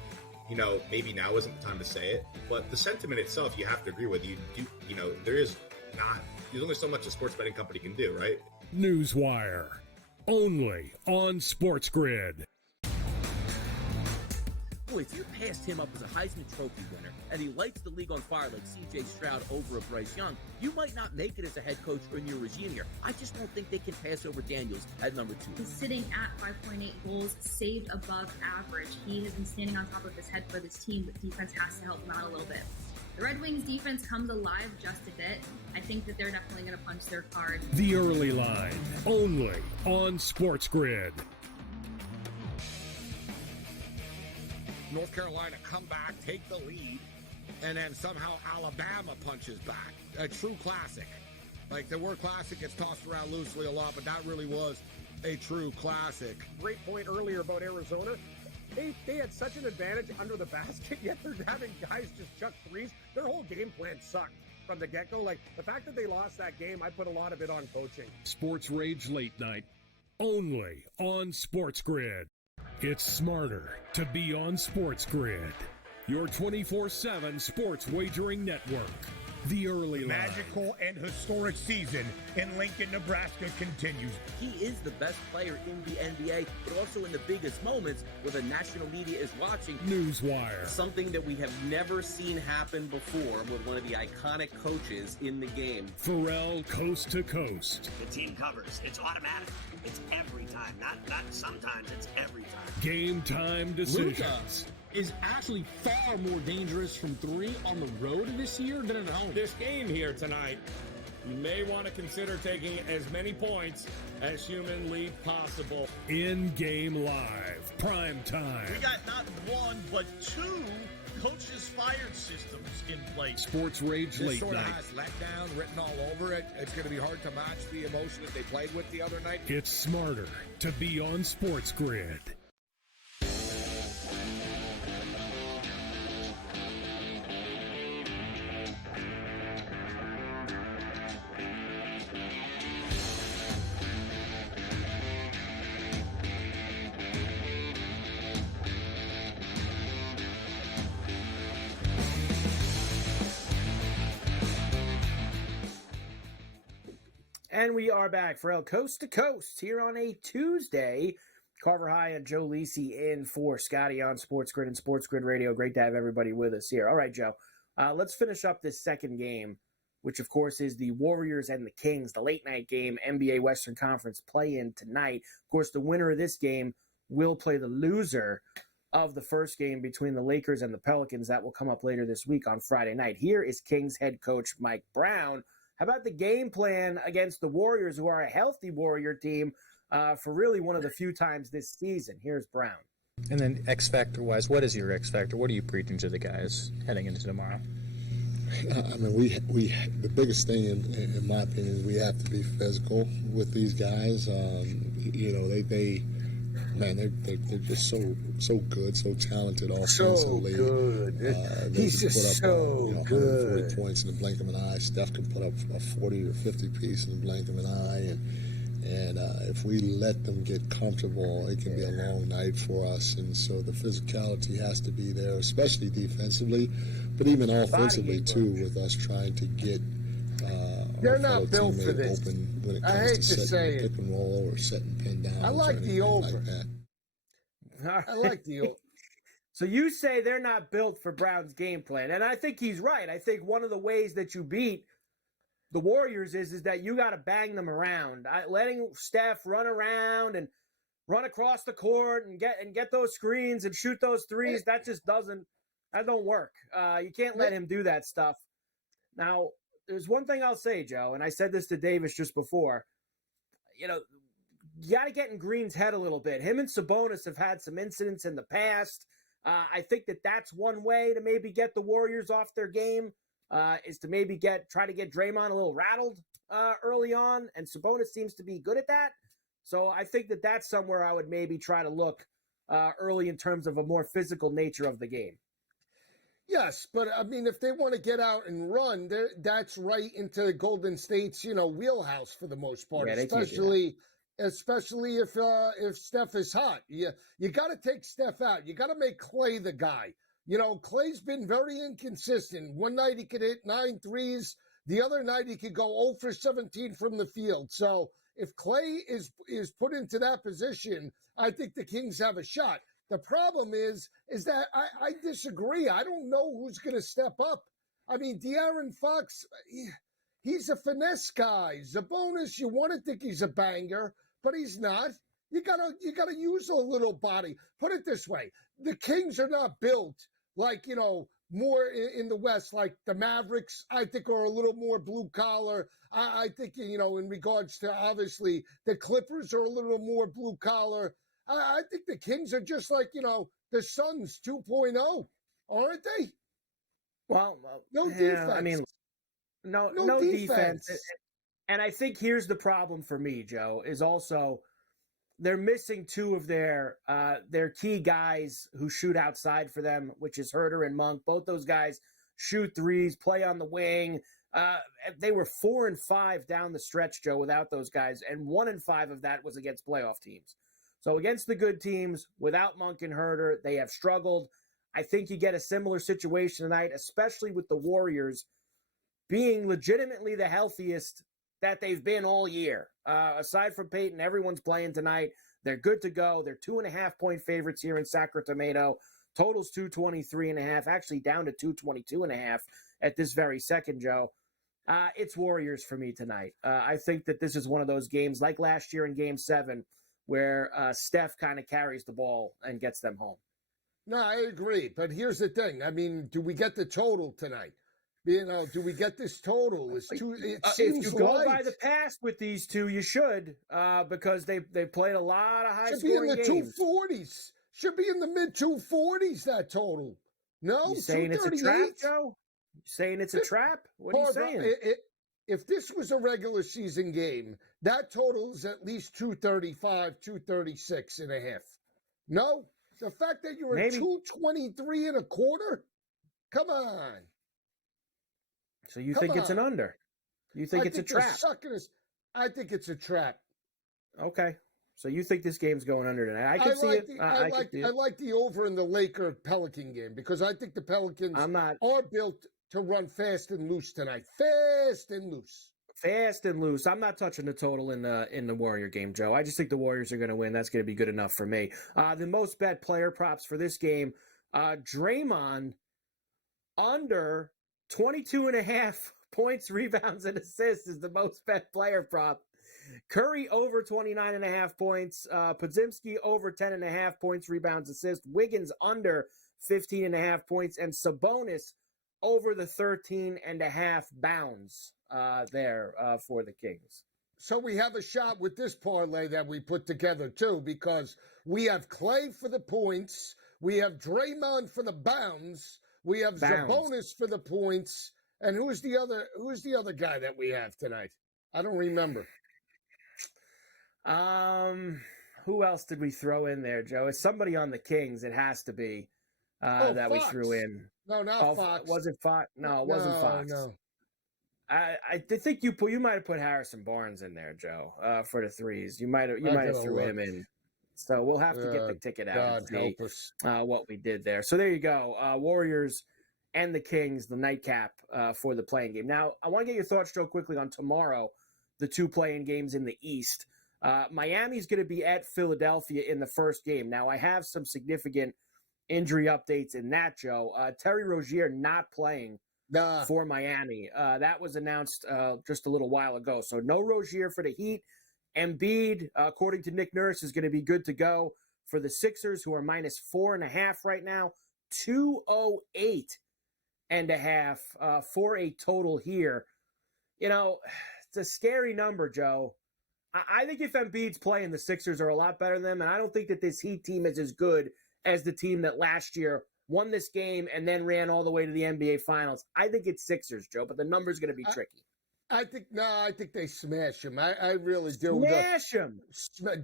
maybe now isn't the time to say it. But the sentiment itself, you have to agree with. There's only so much a sports betting company can do, right? Newswire, only on SportsGrid. Boy, if you're past him up as a Heisman Trophy winner and he lights the league on fire like C.J. Stroud over a Bryce Young, you might not make it as a head coach or in your regime here. I just don't think they can pass over Daniels at number 2. He's sitting at 5.8 goals saved above average. He has been standing on top of his head for this team, but defense has to help him out a little bit. The Red Wings defense comes alive just a bit. I think that they're definitely going to punch their card. The Early Line, only on SportsGrid. North Carolina come back, take the lead, and then somehow Alabama punches back. A true classic. Like, the word classic gets tossed around loosely a lot, but that really was a true classic. Great point earlier about Arizona. They had such an advantage under the basket, yet they're having guys just chuck threes. Their whole game plan sucked from the get-go. Like, the fact that they lost that game, I put a lot of it on coaching. Sports Rage Late Night, only on SportsGrid. It's smarter to be on SportsGrid, your 24/7 sports wagering network. The early line. Magical and historic season in Lincoln, Nebraska continues. He is the best player in the NBA, but also in the biggest moments where the national media is watching. Newswire. Something that we have never seen happen before with one of the iconic coaches in the game. Ferrall coast to coast. The team covers. It's automatic. It's every time. Not sometimes. It's every time. Game time decisions. Luka is actually far more dangerous from three on the road this year than at home. This game here tonight, you may want to consider taking as many points as humanly possible. In-game live. Prime time. We got not one, but two coaches fired systems in place. Sports Rage This Late sort of Night. has letdown written all over it. It's going to be hard to match the emotion that they played with the other night. It's smarter to be on Sports Grid. And we are back for El Coast to Coast here on a Tuesday. Carver High and Joe Lisi in for Scotty on Sports Grid and Sports Grid Radio. Great to have everybody with us here. All right, Joe, let's finish up this second game, which, of course, is the Warriors and the Kings, the late-night game, NBA Western Conference play-in tonight. Of course, the winner of this game will play the loser of the first game between the Lakers and the Pelicans. That will come up later this week on Friday night. Here is Kings head coach Mike Brown. How about the game plan against the Warriors, who are a healthy Warrior team for really one of the few times this season? Here's Brown. And then X Factor-wise, what is your X Factor? What are you preaching to the guys heading into tomorrow? I mean, we the biggest thing, in my opinion, is we have to be physical with these guys. You know, they're just so good, so talented offensively. So good. They He's can just put up, so 140 points in the blink of an eye. Steph can put up a 40 or 50 piece in the blink of an eye, and if we let them get comfortable, it can be a long night for us. And so the physicality has to be there, especially defensively, but even offensively too, with us trying to get They're our not fellow built for teammate this. open when it I comes hate to to setting say the it. pick and roll or setting pin down. I like the over. Like that. I like the over. So you say they're not built for Brown's game plan, and I think he's right. I think one of the ways that you beat the Warriors is that you got to bang them around. Letting Steph run around and run across the court and get those screens and shoot those threes, that don't work. You can't let him do that stuff. Now, there's one thing I'll say, Joe, and I said this to Davis just before. You know, you got to get in Green's head a little bit. Him and Sabonis have had some incidents in the past. I think that's one way to maybe get the Warriors off their game, is to maybe try to get Draymond a little rattled early on, and Sabonis seems to be good at that. So I think that's somewhere I would maybe try to look early in terms of a more physical nature of the game. Yes, but I mean, if they want to get out and run, that's right into Golden State's, wheelhouse for the most part. Yeah, especially if Steph is hot. You got to take Steph out. You got to make Clay the guy. Clay's been very inconsistent. One night he could hit 9 threes. The other night he could go 0 for 17 from the field. So if Clay is put into that position, I think the Kings have a shot. The problem is that I disagree. I don't know who's going to step up. I mean, De'Aaron Fox, he's a finesse guy. Sabonis, you want to think he's a banger, but he's not. You gotta use a little body. Put it this way: the Kings are not built like more in the West, like the Mavericks. I think are a little more blue collar. I think in regards to obviously the Clippers are a little more blue collar. I think the Kings are just like, the Suns 2.0, aren't they? Well, no defense. I mean, no defense. And I think here's the problem for me, Joe, is also they're missing two of their key guys who shoot outside for them, which is Herter and Monk. Both those guys shoot threes, play on the wing. They were 4 and 5 down the stretch, Joe, without those guys, and 1 and 5 of that was against playoff teams. So against the good teams, without Monk and Herter, they have struggled. I think you get a similar situation tonight, especially with the Warriors. being legitimately the healthiest that they've been all year. Aside from Peyton, everyone's playing tonight. They're good to go. They're 2.5-point favorites here in Sacramento. Totals 223.5, actually down to 222.5 at this very second, Joe. It's Warriors for me tonight. I think that this is one of those games like last year in Game 7 where Steph kind of carries the ball and gets them home. No, I agree. But here's the thing. I mean, do we get the total tonight? You know, do we get this total? It seems if you go light. by the past with these two, you should, because they played a lot of high Should be in scoring the games. 240s. Should be in the mid 240s. That total. No, You saying it's a trap, 238? Joe? You saying it's a trap? What are you saying? If this was a regular season game, that total is at least 235, 236.5. No, the fact that you were 223.25. Come on. So you think it's an under? You think it's a trap? I think it's a trap. Okay. So you think this game's going under tonight? I can see it. I like the over in the Laker-Pelican game because I think the Pelicans are built to run fast and loose tonight. Fast and loose. Fast and loose. I'm not touching the total in the Warrior game, Joe. I just think the Warriors are going to win. That's going to be good enough for me. The most bet player props for this game, Draymond under 22.5 points, rebounds, and assists is the most bet player prop. Curry over 29.5 points. Podziemski over 10.5 points, rebounds, assists. Wiggins under 15.5 points. And Sabonis over the 13.5 bounds there for the Kings. So we have a shot with this parlay that we put together, too, because we have Clay for the points. We have Draymond for the bounds. We have Sabonis for the points. And who's the other guy that we have tonight? I don't remember. Who else did we throw in there, Joe? It's somebody on the Kings. It has to be that Fox. we threw in. No, not Fox. Was it Fox? No, it wasn't Fox. No. I think you might have put Harrison Barnes in there, Joe, for the threes. You might have threw him in. So we'll have to get the ticket out and see what we did there. So there you go. Warriors and the Kings, the nightcap for the playing game. Now, I want to get your thoughts, Joe, quickly on tomorrow, the two playing games in the East. Miami's going to be at Philadelphia in the first game. Now, I have some significant injury updates in that, Joe. Terry Rozier not playing for Miami. That was announced just a little while ago. So no Rozier for the Heat. Embiid, according to Nick Nurse, is going to be good to go for the Sixers, who are minus 4.5 right now. 208.5 for a total here. You know, it's a scary number, Joe. I think if Embiid's playing, the Sixers are a lot better than them, and I don't think that this Heat team is as good as the team that last year won this game and then ran all the way to the NBA Finals. I think it's Sixers, Joe, but the number's going to be tricky. I think they smash him. I really do. Smash him.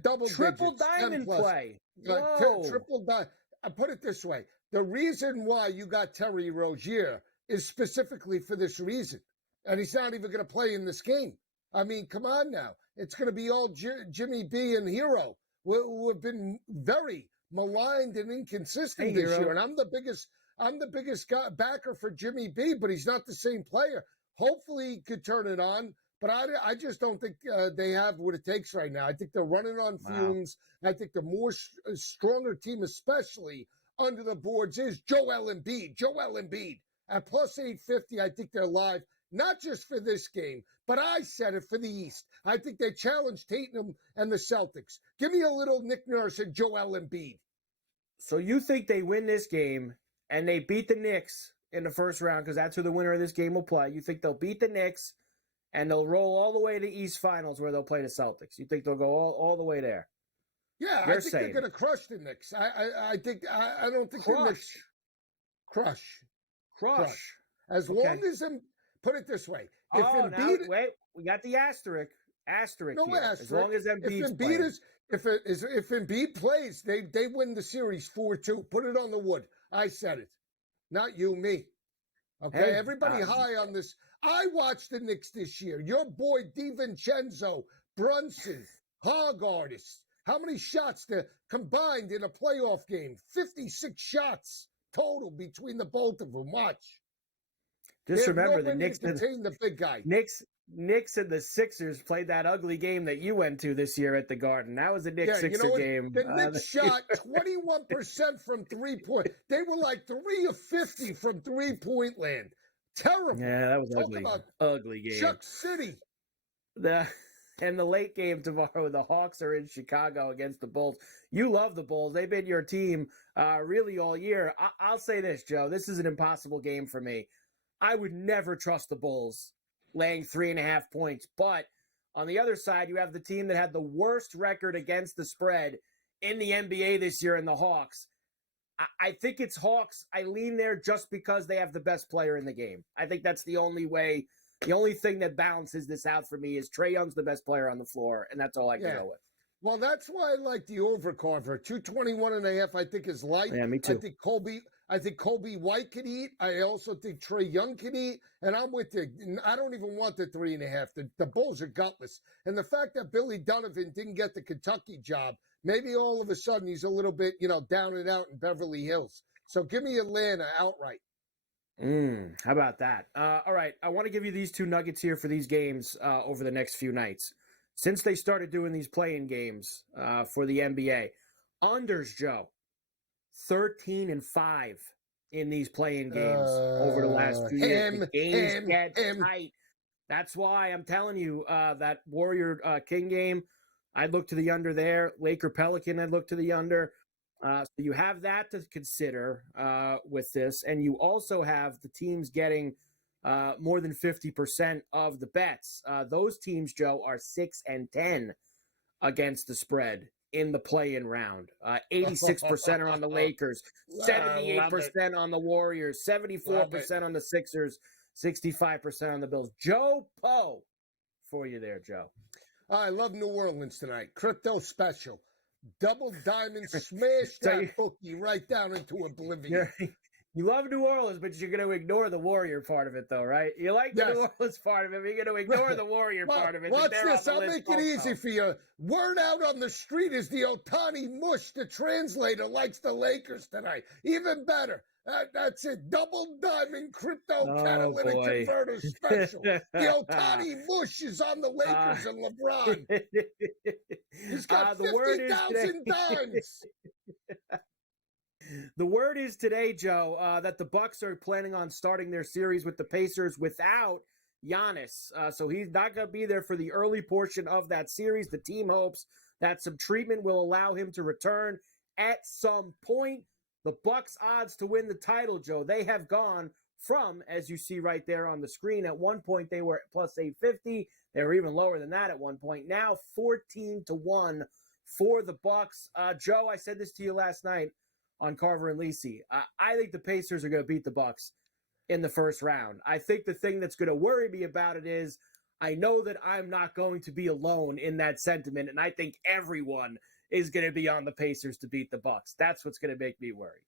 Double triple digits, diamond 10+. play. Whoa. Triple diamond. I put it this way. The reason why you got Terry Rozier is specifically for this reason. And he's not even going to play in this game. I mean, come on now. It's going to be all Jimmy B and Hero, who have been very maligned and inconsistent this year. And I'm the biggest backer for Jimmy B, but he's not the same player. Hopefully he could turn it on, but I just don't think they have what it takes right now. I think they're running on fumes. I think the more stronger team, especially under the boards, is Joel Embiid. Joel Embiid at plus 850. I think they're live, not just for this game, but I said it for the East. I think they challenge Tatum and the Celtics. Give me a little Nick Nurse and Joel Embiid. So you think they win this game and they beat the Knicks in the first round, because that's who the winner of this game will play. You think they'll beat the Knicks and they'll roll all the way to East Finals where they'll play the Celtics? You think they'll go all the way there? Yeah, I think they're going to crush the Knicks. I don't think the Knicks crush. As long as put it this way, if Embiid, wait, we got the asterisk. No here. asterisk. As long as Embiid's playing. If Embiid plays, they win the series 4-2. Put it on the wood. I said it. Not you, me. Okay, hey, everybody high on this. I watched the Knicks this year. Your boy DiVincenzo, Brunson, Hog Artist. How many shots they combined in a playoff game? 56 shots total between the both of them. Watch. Just remember the nobody Knicks to contain the big guy. Knicks and the Sixers played that ugly game that you went to this year at the Garden. That was a Knicks-Sixer game. The Knicks shot 21% from three-point. They were like 3 of 50 from three-point land. Terrible. Yeah, that was Talk ugly. about Ugly game. Chuck City. And the late game tomorrow, the Hawks are in Chicago against the Bulls. You love the Bulls. They've been your team really all year. I'll say this, Joe. This is an impossible game for me. I would never trust the Bulls laying 3.5 points. But on the other side, you have the team that had the worst record against the spread in the NBA this year in the Hawks. I think it's Hawks. I lean there just because they have the best player in the game. I think that's the only way. The only thing that balances this out for me is Trae Young's the best player on the floor, and that's all I can go with. Well, that's why I like the overcover. 221.5, I think, is light. Yeah, me too. I think Kobe White can eat. I also think Trae Young can eat. And I'm with you. I don't even want the 3.5. The Bulls are gutless. And the fact that Billy Donovan didn't get the Kentucky job, maybe all of a sudden he's a little bit, down and out in Beverly Hills. So give me Atlanta outright. How about that? All right, I want to give you these two nuggets here for these games over the next few nights. Since they started doing these play-in games for the NBA, unders, Joe, 13-5 in these play-in games over the last few years. The games get tight. That's why I'm telling you that Warrior King game, I'd look to the under there. Laker Pelican, I'd look to the under. So you have that to consider with this, and you also have the teams getting more than 50% of the bets. Those teams, Joe, are 6-10 against the spread in the play-in round. 86% are on the Lakers, 78% on the Warriors, 74% on the Sixers, 65% on the Bills. Joe Poe for you there, Joe. I love New Orleans tonight. Crypto special. Double diamond, smash that bookie right down into oblivion. You love New Orleans, but you're going to ignore the Warrior part of it, though, right? You like the New Orleans part of it, but you're going to ignore the Warrior part of it. Watch this. I'll make it easy for you. Word out on the street is the Otani Mush, the translator, likes the Lakers tonight. Even better. That's it. Double diamond crypto catalytic converter special. The Otani Mush is on the Lakers and LeBron. He's got 50,000 dimes. The word is today, Joe, that the Bucks are planning on starting their series with the Pacers without Giannis. So he's not going to be there for the early portion of that series. The team hopes that some treatment will allow him to return at some point. The Bucks' odds to win the title, Joe, they have gone from, as you see right there on the screen, at one point they were plus 850. They were even lower than that at one point. Now 14-1 for the Bucks. Joe, I said this to you last night on Carver and Lisi. I think the Pacers are going to beat the Bucks in the first round. I think the thing that's going to worry me about it is I know that I'm not going to be alone in that sentiment, and I think everyone is going to be on the Pacers to beat the Bucks. That's what's going to make me worried.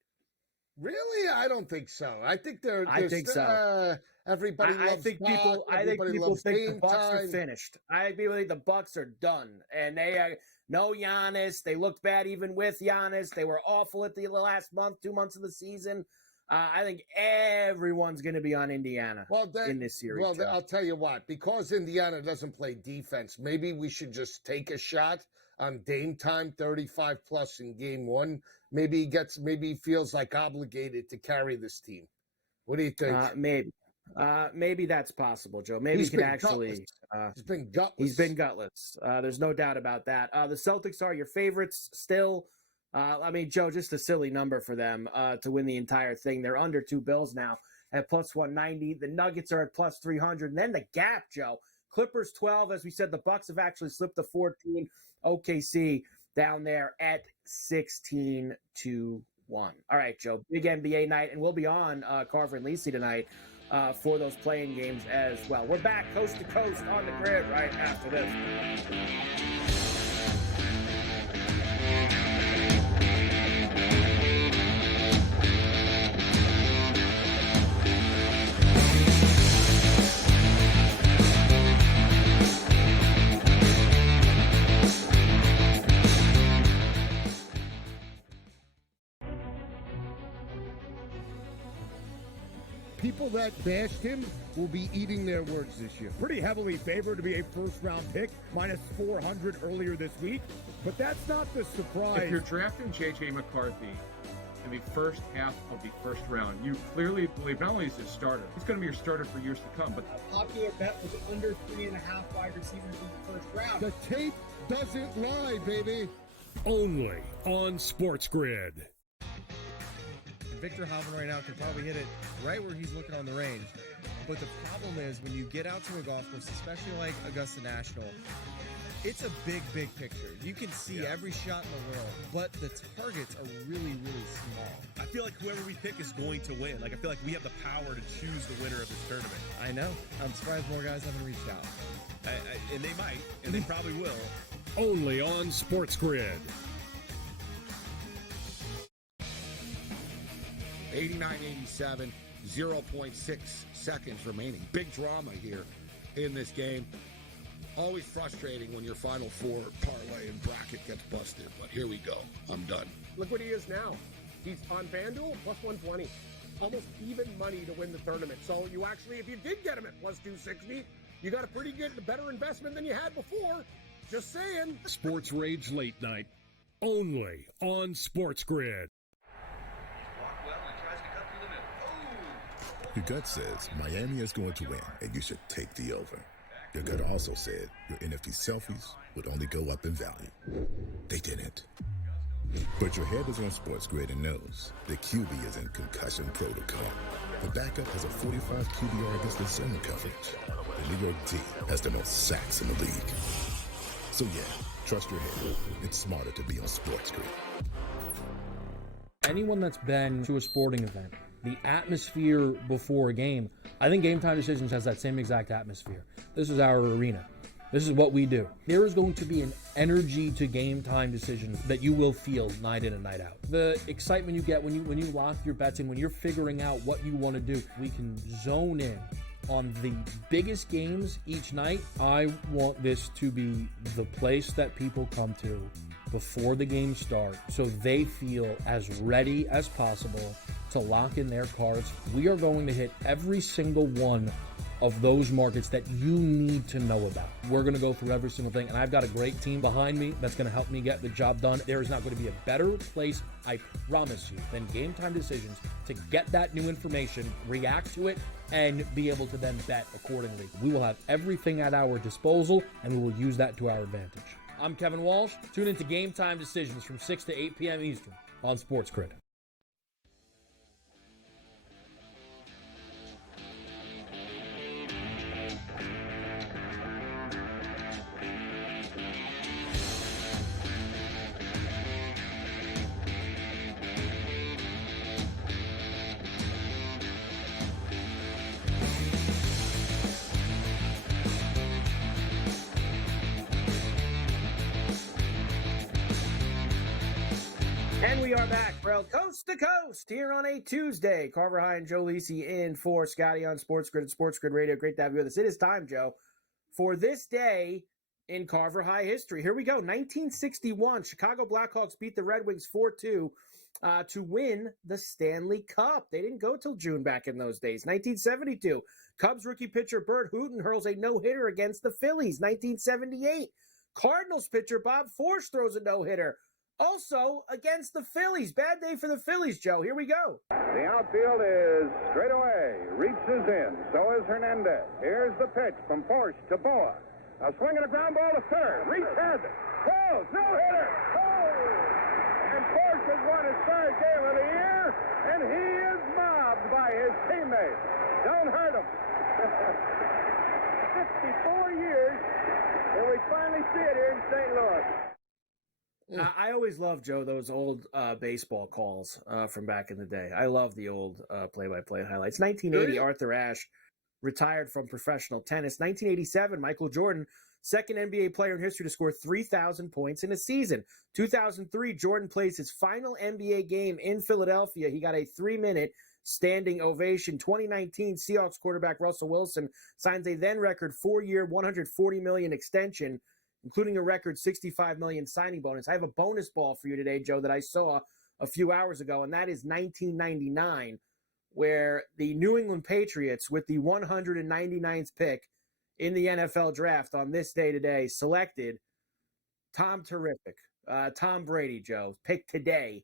Really? I don't think so. I think I think so. Everybody loves I think people think the Bucks are finished. I think people think the Bucks are done, and they are no Giannis. They looked bad even with Giannis. They were awful at the last month, 2 months of the season. I think everyone's going to be on Indiana in this series. Well, I'll tell you what. Because Indiana doesn't play defense, maybe we should just take a shot on Dame time, 35+ in game one. Maybe he feels like obligated to carry this team. What do you think? Maybe that's possible, Joe. Maybe he can actually. He's been gutless. He's been gutless. There's no doubt about that. The Celtics are your favorites still. I mean, Joe, just a silly number for them to win the entire thing. They're under 2 bills now at plus 190. The Nuggets are at plus 300. And then the gap, Joe. Clippers 12. As we said, the Bucks have actually slipped to 14. OKC down there at 16-1. All right, Joe. Big NBA night, and we'll be on Carver and Lisi tonight for those playing games as well. We're back coast to coast on the grid right after this. People that bashed him will be eating their words this year. Pretty heavily favored to be a first-round pick, minus 400 earlier this week. But that's not the surprise. If you're drafting J.J. McCarthy in the first half of the first round, you clearly believe not only is he a starter, he's going to be your starter for years to come. But a popular bet was under 3.5 wide receivers in the first round. The tape doesn't lie, baby. Only on SportsGrid. Victor Hovland right now can probably hit it right where he's looking on the range. But the problem is when you get out to a golf course, especially like Augusta National, it's a big, big picture. You can see every shot in the world, but the targets are really, really small. I feel like whoever we pick is going to win. Like, I feel like we have the power to choose the winner of this tournament. I know. I'm surprised more guys haven't reached out. And they might, and they probably will. Only on SportsGrid. 89-87, 0.6 seconds remaining. Big drama here in this game. Always frustrating when your Final Four parlay and bracket gets busted, but here we go. I'm done. Look what he is now. He's on FanDuel, plus 120. Almost even money to win the tournament. So you actually, if you did get him at plus 260, you got a pretty good, better investment than you had before. Just saying. Sports Rage Late Night. Only on SportsGrid. Your gut says Miami is going to win, and you should take the over. Your gut also said your NFT selfies would only go up in value. They didn't. But your head is on SportsGrid and knows the QB is in concussion protocol. The backup has a 45 QBR against the zone coverage. The New York D has the most sacks in the league. So yeah, trust your head. It's smarter to be on SportsGrid. Anyone that's been to a sporting event, the atmosphere before a game, I think Game Time Decisions has that same exact atmosphere. This is our arena. This is what we do. There is going to be an energy to Game Time Decisions that you will feel night in and night out. The excitement you get when you lock your bets in, when you're figuring out what you want to do, we can zone in on the biggest games each night. I want this to be the place that people come to before the game starts so they feel as ready as possible to lock in their cards. We are going to hit every single one of those markets that you need to know about. We're going to go through every single thing, and I've got a great team behind me that's going to help me get the job done. There is not going to be a better place, I promise you, than Game Time Decisions to get that new information, react to it, and be able to then bet accordingly. We will have everything at our disposal, and we will use that to our advantage. I'm Kevin Walsh. Tune into Game Time Decisions from 6 to 8 p.m. Eastern on SportsGrid. And we are back, Brell, coast to coast here on a Tuesday. Carver High and Joe Lisi in for Scotty on SportsGrid and SportsGrid Radio. Great to have you with us. It is time, Joe, for this day in Carver High history. Here we go. 1961, Chicago Blackhawks beat the Red Wings 4-2 to win the Stanley Cup. They didn't go till June back in those days. 1972, Cubs rookie pitcher Bert Hooton hurls a no-hitter against the Phillies. 1978, Cardinals pitcher Bob Force throws a no-hitter. Also against the Phillies. Bad day for the Phillies, Joe. Here we go. The outfield is straight away. Reaches in. So is Hernandez. Here's the pitch from Force to Boa. A swing and a ground ball to third. Reese has it. Falls. No hitter. Oh! And Force has won his third game of the year, and he is mobbed by his teammates. Don't hurt him. 54 years, and we finally see it here in St. Louis. I always love, Joe, those old baseball calls from back in the day. I love the old play-by-play highlights. 1980, Arthur Ashe retired from professional tennis. 1987, Michael Jordan, second NBA player in history to score 3,000 points in a season. 2003, Jordan plays his final NBA game in Philadelphia. He got a 3-minute standing ovation. 2019, Seahawks quarterback Russell Wilson signs a then-record 4-year, $140 million extension, including a record $65 million signing bonus. I have a bonus ball for you today, Joe, that I saw a few hours ago, and that is 1999 where the New England Patriots, with the 199th pick in the NFL draft on this day today, selected Tom Brady, Joe, picked today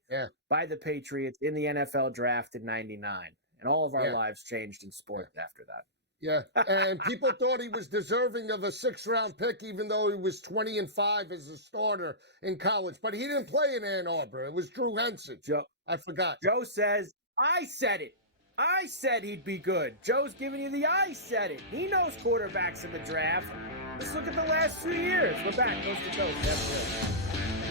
by the Patriots in the NFL draft in 99. And all of our lives changed in sport after that. Yeah, and people thought he was deserving of a 6th-round pick, even though he was 20-5 as a starter in college. But he didn't play in Ann Arbor. It was Drew Henson. Joe, I forgot. Joe says, I said it. I said he'd be good. Joe's giving you the I said it. He knows quarterbacks in the draft. Let's look at the last 2 years. We're back coast to coast. That's good.